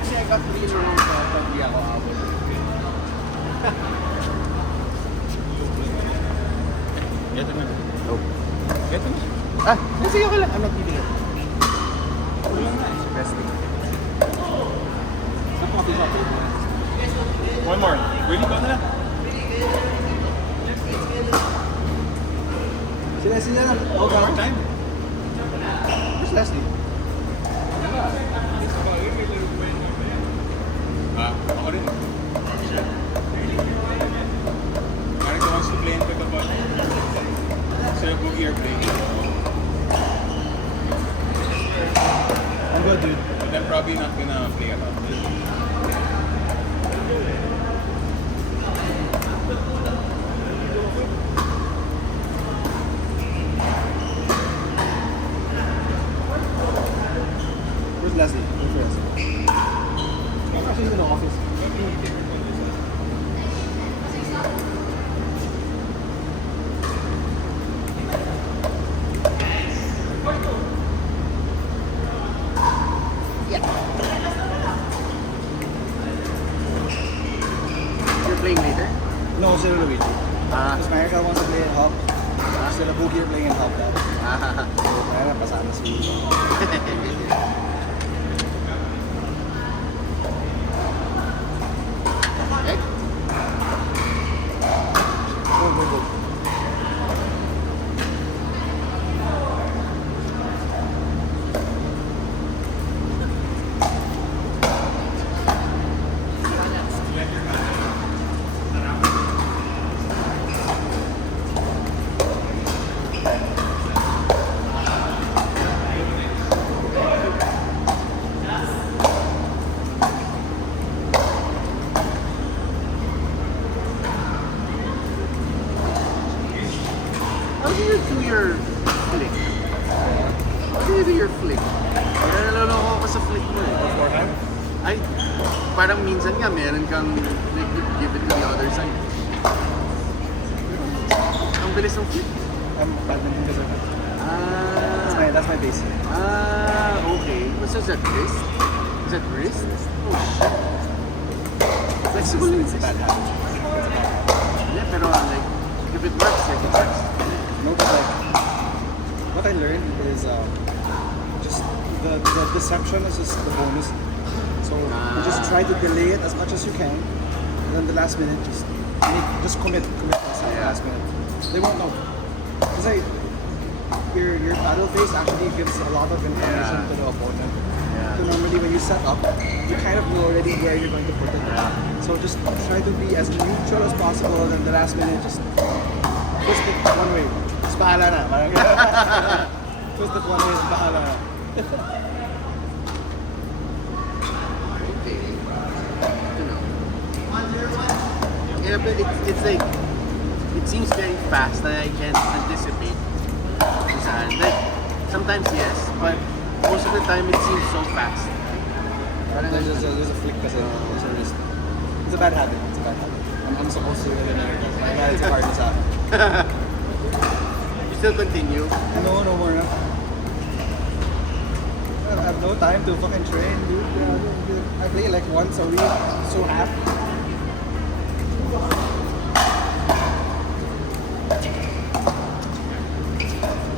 Kasi I got real wrong sa pag-di ako abot. Ito na. Nope. Ito na. Ah, sige okay lang. I'm not eating it. Wala lang na. Resting. Sa coffee shop. One more. Really ba na? Sila na. One more time. Where's Leslie? Ako rin. Parang he wants to play in pickleball. Instead of boogie or play. I'm good, dude. But I'm probably not gonna play at all. Where's Leslie? Where's Leslie? I'm actually in the office. You're playing later? No, still Luigi. Ah. Because Marica wants to play in Hop. Sila Boogie are playing in Hop now. Ah. So, kaya napasama si... Egg? Go, go, go. How do you do your flick? How do you do your flick? Kaya naloloko ako sa flick mo eh. Beforehand? Ay, parang minsan nga meron kang like, give it to the other side. Ang bilis ng flick. I'm badminton kasi. That's my base. Okay. What's that, wrist? Is that wrist? Oh, shit. Flexible It's a bad habit. Yeah, pero like, if it works, like it works. No, but like, what I learned is just the deception is just the bonus. So you just try to delay it as much as you can. And then the last minute, just commit yourself last minute. They won't know. Because like, your battle phase actually gives a lot of information to the opponent. So normally when you set up, you kind of know already where you're going to put it. So just try to be as neutral as possible, and then the last minute just twist it one way. Just bahala na. Parang twist it one way, just bahala na. Okay. You know. Yeah, but it's like, it seems very fast that I can't anticipate. Like, sometimes yes, but most of the time it seems so fast. Parang There's a flick kasi. It's a bad habit. It's a bad habit. I'm supposed to do it in America. My it's a hard sa akin. You still continue? No more na. I have no time to fucking train, dude. I play like once a week, so half.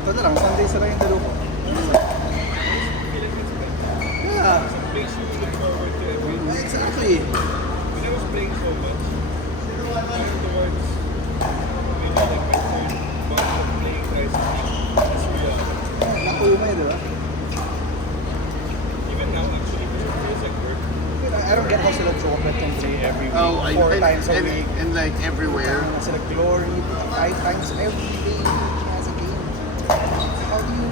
Ito lang, Sunday sa lang yung dalo ko. Yeah. Exactly. When I was playing so much, towards playing guys, Nakuumay, di ba? even now actually, it feels like work. I don't get how sila chocolate can play every week, Oh, 4 times a week. and like everywhere. Sila Glory, 5 times every day as a game. How do you...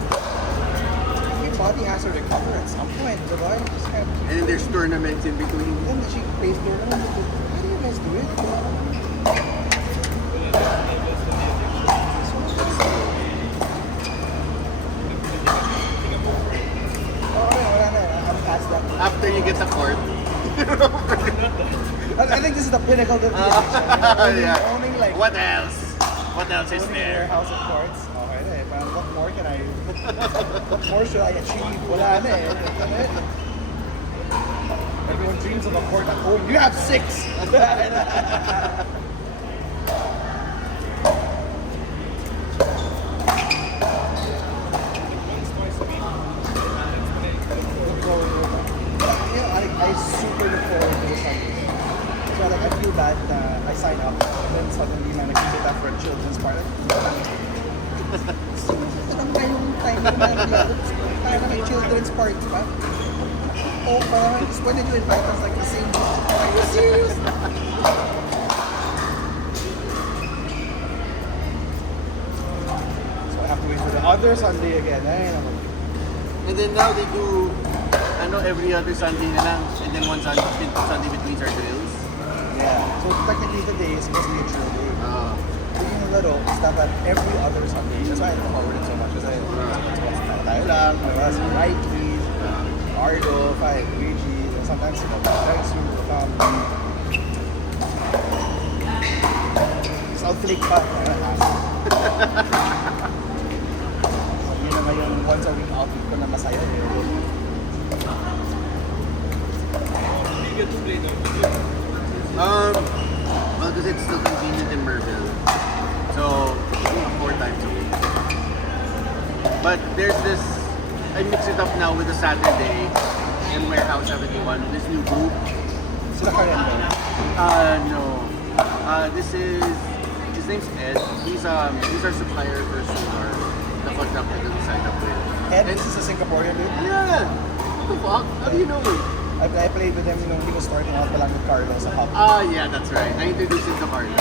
Your body has to recover at some point, di ba? You just have... And then there's tournaments in between. Then she plays tournament. How do you guys do it? Wala na. I'm past that. After you get the court. I think this is the pinnacle of the Yeah. owning like What else? What else is owning a there? warehouse of cards. Okay na eh. Parang what more can I... What more should I achieve? Wala na eh. Every dreams of a court at home. You have 6! Once, twice a week. I super look forward to the Sundays. So like, I feel bad that I sign up and then suddenly na nag-visit for a children's party. Parang ngayong time na parang may children's party pa. Oh, parang when did you invite us like the same day? Are you serious? So I have to wait for the other Sunday again. Ay, naman. And then now they do, every other Sunday na lang. And then one Sunday between our drills. Yeah. So technically today is supposed to be a chill day. Uh, Yung a little, it's not that every other Sunday. That's why I look forward to it so much. Kasi tayo lang, diba? Si Mikey, Ardo, Luigi, and sometimes si Rex, I'll flake pa. Yun naman yung once a week outfit ko na masaya. Do you get to play down? well, because it's still convenient in Merville. So, 4 times a week. But there's this, I mix it up now with a Saturday in Warehouse 71, this new group. Sila ka rin ba? No. This is, his name's Ed. He's our supplier for solar. The contractor that we signed up with. Ed, this is a Singaporean dude. Yeah! What the fuck? How do you know him? I played with him nung he was starting out pa lang with Carlos sa Hub. Yeah, that's right. I introduced him to Carlos.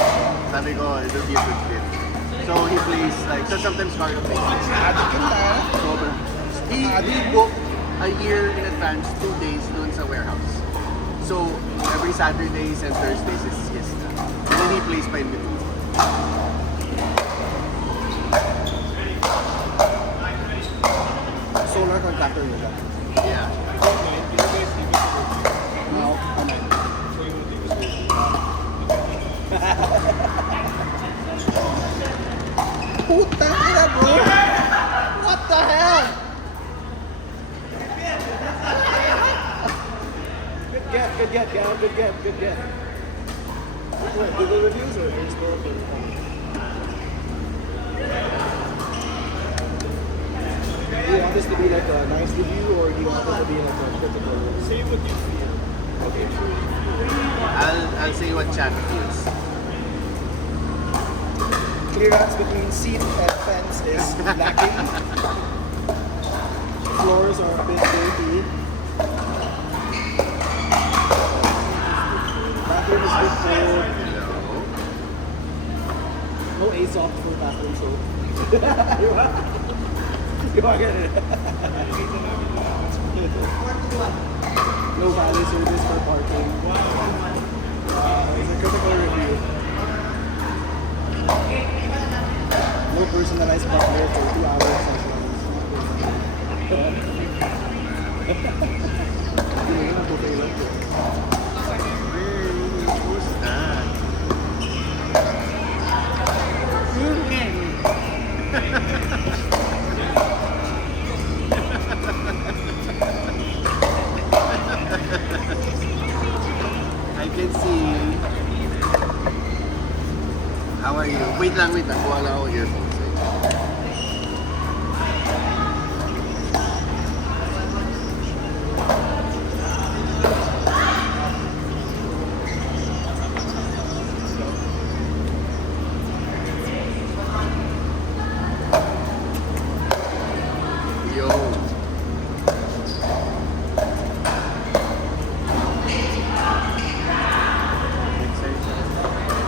Sabi ko, it'll be a good fit. So he plays, so sometimes Carlos plays. Adik yun na. Sobrang. He booked a year in advance, 2 days doon sa warehouse. So every Saturdays and Thursdays is his. And then he plays pa in between. Solar contractor yun siya. Yeah. No, ano? Puta ina, bro! What the hell? Good get, Gavin. Good get. Wait, Google reviews or Facebook? Do you want this to be like a nice review or do you want it to be like a critical review? Say what you feel. Okay. I'll say what chat feels. Clearance between seat and fence is lacking. Floors are a bit dirty. Bathroom is a bit cold. No Aesop for bathroom soap. You are getting it. No valet service for parking. It's a critical review. No personalized butler for 2 hours as well. Who's that? I can see. How are you? Wait lang. Wala ako earphones. Yo.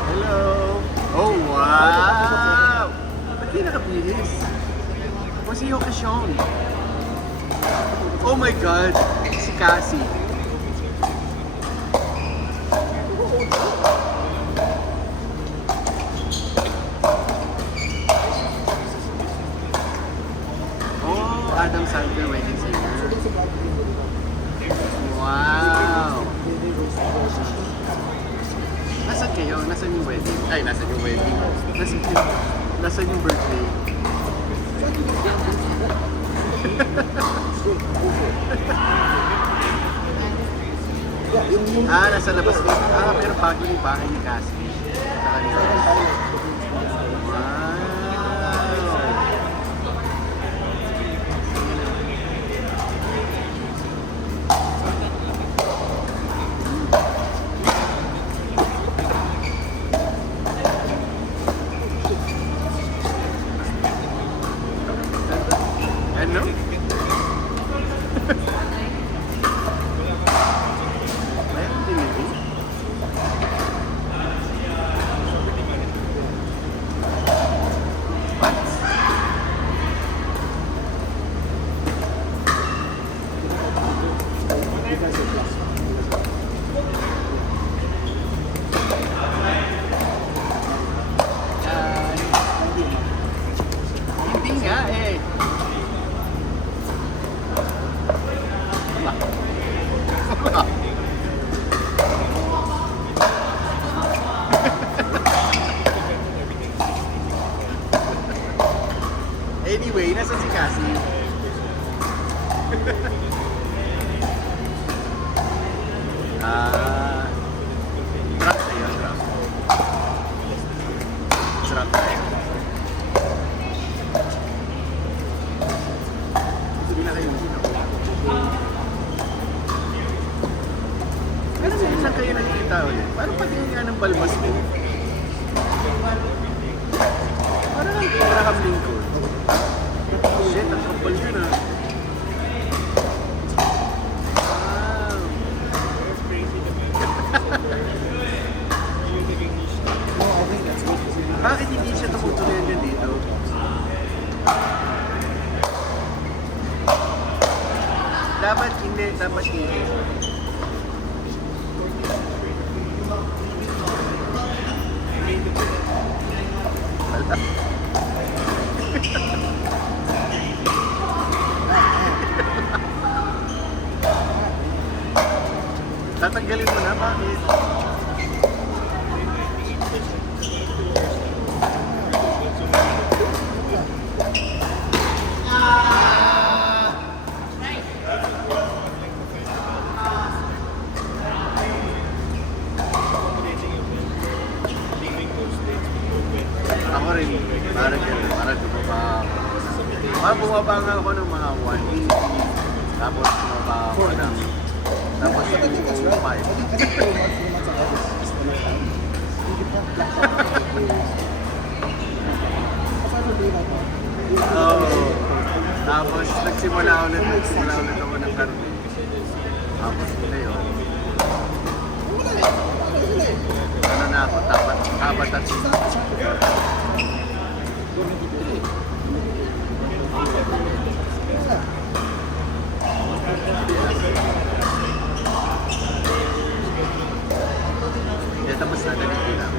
Hello. Oh, wow. Ba't di nakapihis? What's the occasion? Oh my God. Si Cassie. Oh, Adam Sandler wedding singer. Wow. Nasaan kayo? Nasaan yung wedding? Ay, nasaan yung wedding? Nasaan yung birthday? Yeah, Nasa labas ko. Pero bago yung bahay ni Cassie. Sa kanila. Wow. Ano? Meron din ito. Hindi nga eh. Anyway, nasa si Cassie. Truck tayo, truck. Truck tayo. Hindi na kayo hindi na ko. Pero saan kayo nakikita ulit? Parang patingin nga ng balbas mo. Parang ang Abraham Lincoln. Shit, ang kapal yun ah. Wow. No, I think that's good. Bakit hindi siya tumutuloy hanggang dito? Dapat hindi, dapat hindi. Tatanggalin mo na, bakit? Ako rin, parang gano'n, parang bumaba ako. Parang bumaba nga ako ng mga 180, tapos bumaba ako ng, tapos I think that's right. 205. I think 4 months sa August is the right time. Hindi pa black Oo. Tapos nagsimula ulit ako ng karne. Tapos na yun. Ano na ako, tapat at tapos na ganito lang.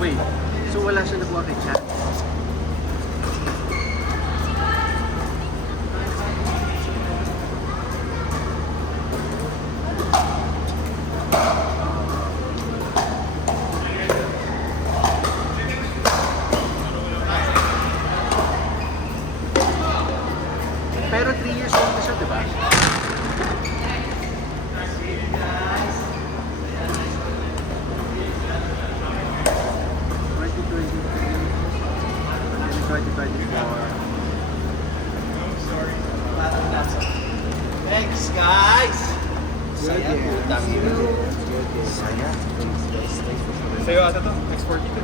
Wait, so wala siya nakuha kay Chat? Pero 3 years old na siya, di ba? Thanks, guys! Saya, Saya, putang ina. Saya. Saya. Sa'yo ata to, export dito.